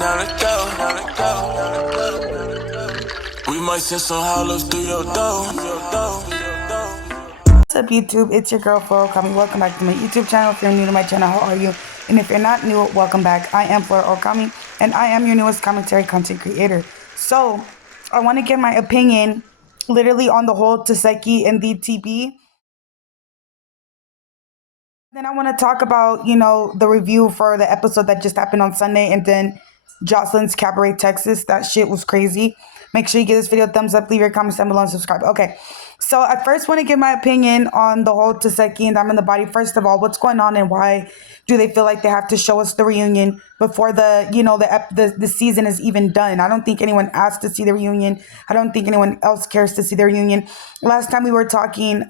now let's go. We might send some hollers through your door. What's up, YouTube? It's your girl, Flora Okami. Welcome back to my YouTube channel. If you're new to my channel, how are you? And if you're not new, welcome back. I am Flora Okami, and I am your newest commentary content creator. So, I want to get my opinion literally on the whole Tehseki and DTB. Then I want to talk about, the review for the episode that just happened on Sunday, and then Joseline's Cabaret, Texas. That shit was crazy. Make sure you give this video a thumbs up, leave your comments down below, and subscribe. Okay, so I first want to give my opinion on the whole Tehseki and Diamond in the Body. First of all, what's going on and why do they feel like they have to show us the reunion before the season is even done? I don't think anyone asked to see the reunion. I don't think anyone else cares to see the reunion. Last time we were talking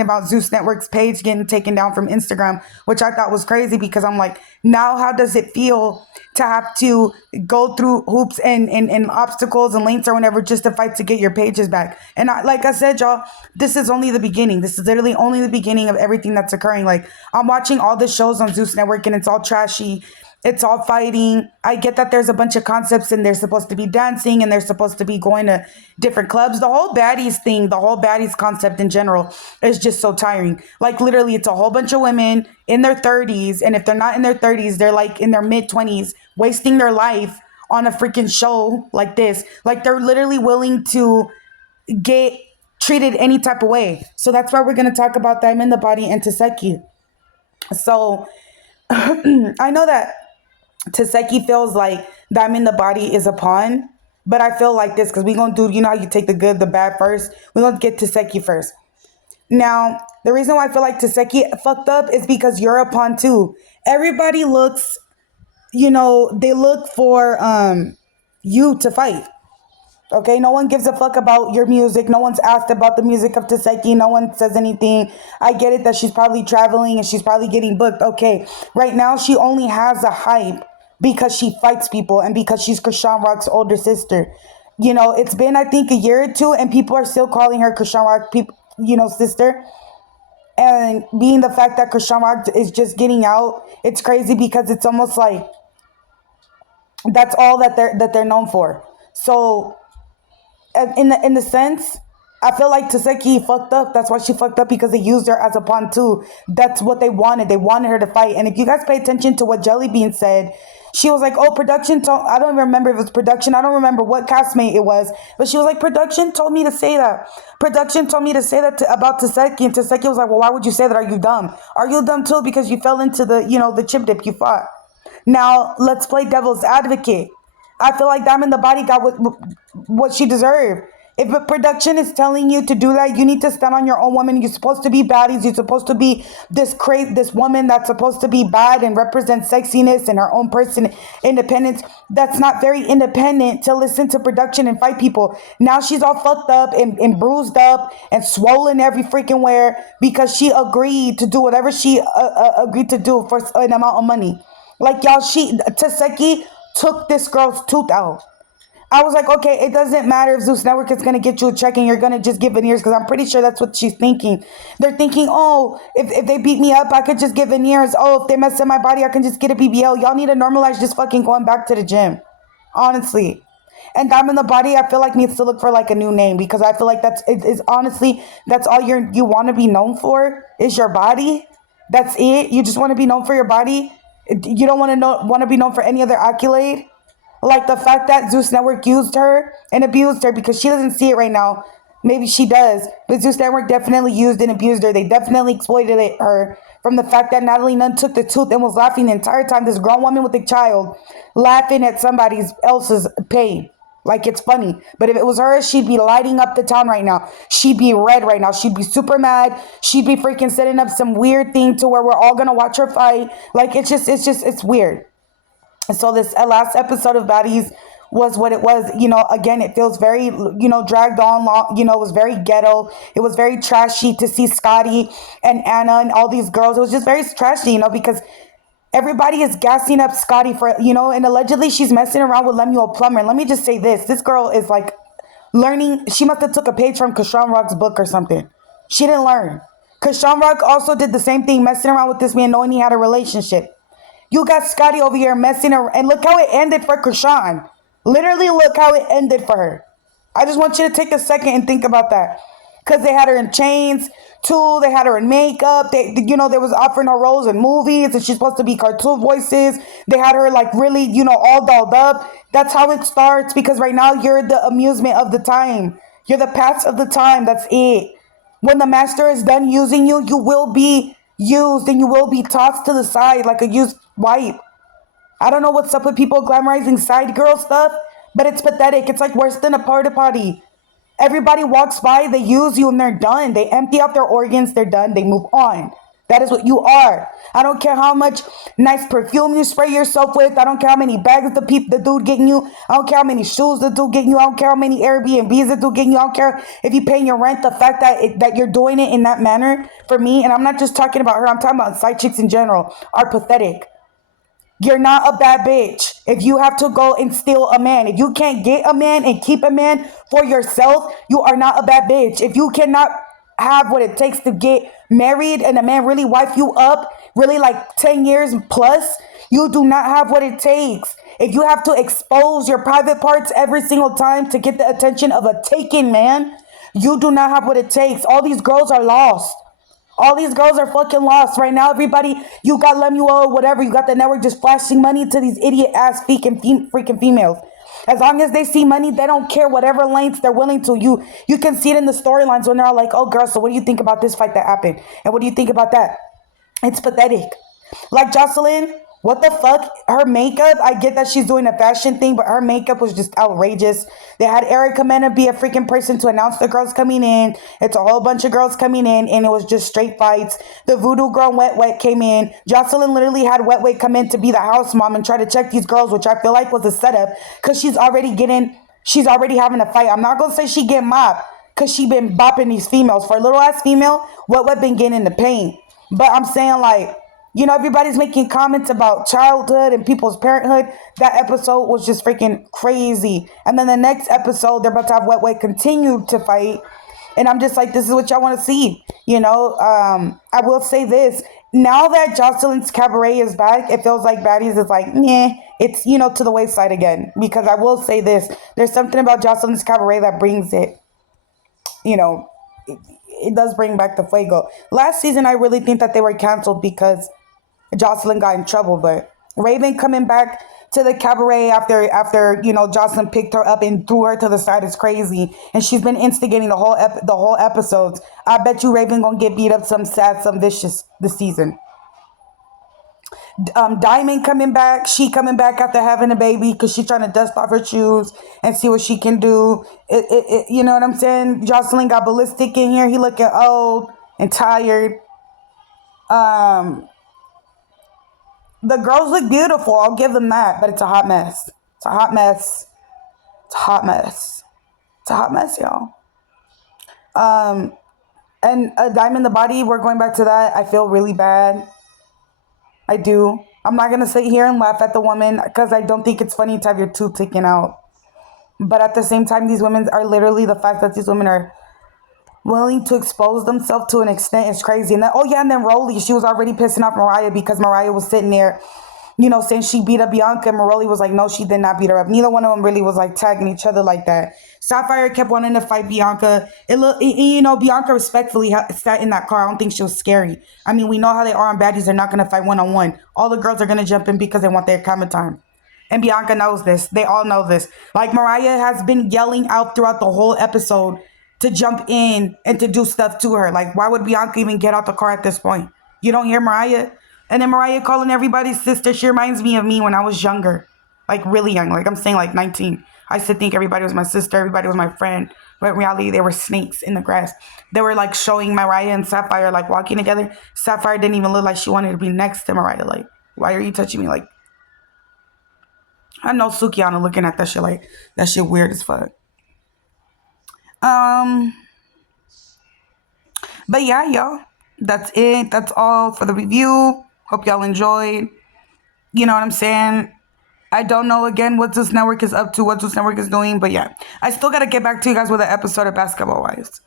about Zeus Network's page getting taken down from Instagram, which I thought was crazy because I'm like, now how does it feel to have to go through hoops and obstacles and links or whatever just to fight to get your pages back? And like I said, y'all, this is only the beginning. This is literally only the beginning of everything that's occurring. Like, I'm watching all the shows on Zeus Network and it's all trashy. It's all fighting. I get that there's a bunch of concepts and they're supposed to be dancing and they're supposed to be going to different clubs. The whole baddies thing, the whole baddies concept in general is just so tiring. Like, literally, it's a whole bunch of women in their 30s. And if they're not in their 30s, they're like in their mid 20s, wasting their life on a freaking show like this. Like, they're literally willing to get treated any type of way. So that's why we're going to talk about Diamond in the Body and Tehseki. So I know that Tehseki feels like Diamond in the Body is a pawn, but I feel like this because we're going to do, how you take the good, the bad first. We're going to get Tehseki first. Now, the reason why I feel like Tehseki fucked up is because you're a pawn too. Everybody looks, they look for you to fight. Okay, no one gives a fuck about your music. No one's asked about the music of Tehseki. No one says anything. I get it that she's probably traveling and she's probably getting booked. Okay, right now she only has a hype because she fights people and because she's Krishan Rock's older sister. It's been, I think, a year or two and people are still calling her Krishan Rock, sister. And being the fact that Krishan Rock is just getting out, it's crazy because it's almost like that's all that they're known for. So in the sense, I feel like Tehseki fucked up. That's why she fucked up, because they used her as a pawn too. That's what they wanted. They wanted her to fight. And if you guys pay attention to what Jellybean said, she was like, oh, production told, I don't even remember if it was production. I don't remember what castmate it was. But she was like, production told me to say that. Production told me to say that about Tehseki. And Tehseki was like, well, why would you say that? Are you dumb? Are you dumb too? Because you fell into the chip dip you fought. Now, let's play devil's advocate. I feel like Diamond in the Body got what she deserved. If a production is telling you to do that, you need to stand on your own woman. You're supposed to be baddies. You're supposed to be this woman that's supposed to be bad and represent sexiness and her own person, independence. That's not very independent to listen to production and fight people. Now she's all fucked up and bruised up and swollen every freaking where because she agreed to do whatever she agreed to do for an amount of money. Like, y'all, Tehseki took this girl's tooth out. I was like, okay, it doesn't matter if Zeus Network is going to get you a check and you're going to just give veneers, because I'm pretty sure that's what she's thinking. They're thinking, oh, if they beat me up, I could just get veneers. Oh, if they mess up my body, I can just get a BBL. Y'all need to normalize just fucking going back to the gym. Honestly. And Diamond in the Body, I feel like needs to look for like a new name, because I feel like honestly, that's all you want to be known for is your body. That's it. You just want to be known for your body. You don't want to be known for any other accolade. Like the fact that Zeus Network used her and abused her, because she doesn't see it right now. Maybe she does. But Zeus Network definitely used and abused her. They definitely exploited her, from the fact that Natalie Nunn took the tooth and was laughing the entire time. This grown woman with a child laughing at somebody else's pain. Like, it's funny. But if it was her, she'd be lighting up the town right now. She'd be red right now. She'd be super mad. She'd be freaking setting up some weird thing to where we're all going to watch her fight. Like, it's weird. So this last episode of Baddies was what it was. Again, it feels very, dragged on long. It was very ghetto. It was very trashy to see Scotty and Anna and all these girls. It was just very trashy, because everybody is gassing up Scotty for, and allegedly she's messing around with Lemuel Plummer. And let me just say this girl is like learning. She must have took a page from Krishan Rock's book or something. She didn't learn. Krishan Rock also did the same thing, messing around with this man knowing he had a relationship. You got Scotty over here messing around. And look how it ended for Krishan. Literally, look how it ended for her. I just want you to take a second and think about that. Because they had her in chains, too. They had her in makeup. They was offering her roles in movies, and she's supposed to be cartoon voices. They had her, like, really, all dolled up. That's how it starts, because right now you're the amusement of the time. You're the pass of the time. That's it. When the master is done using you, you will be used, and you will be tossed to the side like a used wipe. I don't know what's up with people glamorizing side girl stuff, but it's pathetic. It's like worse than a porta potty. Everybody walks by, they use you, and they're done. They empty out their organs, they're done, they move on. That is what you are. I don't care how much nice perfume you spray yourself with. I don't care how many bags the dude getting you. I don't care how many shoes the dude getting you. I don't care how many Airbnbs the dude getting you. I don't care if you paying your rent. The fact that you're doing it in that manner, for me, and I'm not just talking about her, I'm talking about side chicks in general, are pathetic. You're not a bad bitch if you have to go and steal a man. If you can't get a man and keep a man for yourself, you are not a bad bitch. If you cannot have what it takes to get married and a man really wipe you up, really like 10 years plus, you do not have what it takes. If you have to expose your private parts every single time to get the attention of a taken man, you do not have what it takes. All these girls are lost. All these girls are fucking lost right now. Everybody, you got Lemuel, whatever, you got the network just flashing money to these idiot ass freaking females. As long as they see money, they don't care whatever lengths they're willing to. You can see it in the storylines when they're all like, oh girl, so what do you think about this fight that happened? And what do you think about that? It's pathetic. Like Joseline, what the fuck? Her makeup, I get that she's doing a fashion thing, but her makeup was just outrageous. They had Erica Mena be a freaking person to announce the girls coming in. It's a whole bunch of girls coming in, and it was just straight fights. The voodoo girl Wet came in. Joseline literally had Wet come in to be the house mom and try to check these girls, which I feel like was a setup, because she's already having a fight. I'm not going to say she get mopped, because she been bopping these females. For a little ass female, Wet been getting in the pain. But I'm saying, like, everybody's making comments about childhood and people's parenthood. That episode was just freaking crazy. And then the next episode, they're about to have Wet continue to fight. And I'm just like, this is what y'all want to see. I will say this. Now that Joseline's Cabaret is back, it feels like Baddies is like, nah, it's, to the wayside again. Because I will say this. There's something about Joseline's Cabaret that brings it, it does bring back the fuego. Last season, I really think that they were canceled because Joseline got in trouble, but Raven coming back to the Cabaret after Joseline picked her up and threw her to the side is crazy, and she's been instigating the whole episodes. I bet you Raven gonna get beat up some sad, some vicious this season. Diamond coming back. She coming back after having a baby because she's trying to dust off her shoes and see what she can do. You know what I'm saying? Joseline got Ballistic in here. He looking old and tired. The girls look beautiful. I'll give them that. But it's a hot mess. It's a hot mess. It's a hot mess. It's a hot mess, y'all. And Diamond the Body, we're going back to that. I feel really bad. I do. I'm not going to sit here and laugh at the woman because I don't think it's funny to have your tooth taken out. But at the same time, these women are literally, the fact that these women are willing to expose themselves to an extent is crazy. And then, and then Rolly, she was already pissing off Mariah because Mariah was sitting there, saying she beat up Bianca. And Rolly was like, no, she did not beat her up. Neither one of them really was like tagging each other like that. Sapphire kept wanting to fight Bianca. Bianca respectfully sat in that car. I don't think she was scary. I mean, we know how they are on Baddies. They're not going to fight one-on-one. All the girls are going to jump in because they want their camera time. And Bianca knows this. They all know this. Like, Mariah has been yelling out throughout the whole episode to jump in and to do stuff to her. Like, why would Bianca even get out the car at this point? You don't hear Mariah? And then Mariah calling everybody's sister. She reminds me of me when I was younger. Like, really young. Like, I'm saying like 19. I used to think everybody was my sister. Everybody was my friend. But in reality, they were snakes in the grass. They were like showing Mariah and Sapphire like walking together. Sapphire didn't even look like she wanted to be next to Mariah. Like, why are you touching me? Like, I know Sukiana looking at that shit like, that shit weird as fuck. But yeah, y'all, that's it. That's all for the review. Hope y'all enjoyed. You know what I'm saying? I don't know, again, what this network is up to, what this network is doing. But yeah, I still got to get back to you guys with an episode of Basketball Wives.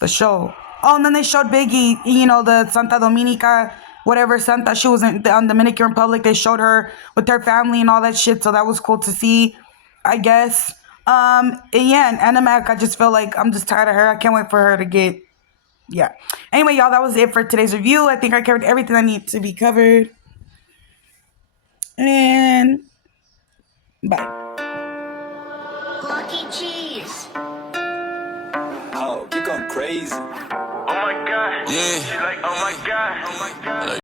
The show. Oh, and then they showed Biggie, the Santa Dominica whatever son thought she was in the Dominican Republic. They showed her with her family and all that shit. So that was cool to see, I guess. And yeah, and Anna Mac, I just feel like I'm just tired of her. I can't wait for her to get, yeah. Anyway, y'all, that was it for today's review. I think I covered everything that needs to be covered. And bye. Lucky cheese. Oh, you're going crazy. Oh my god. Yeah. She's like, oh my god. Oh my god.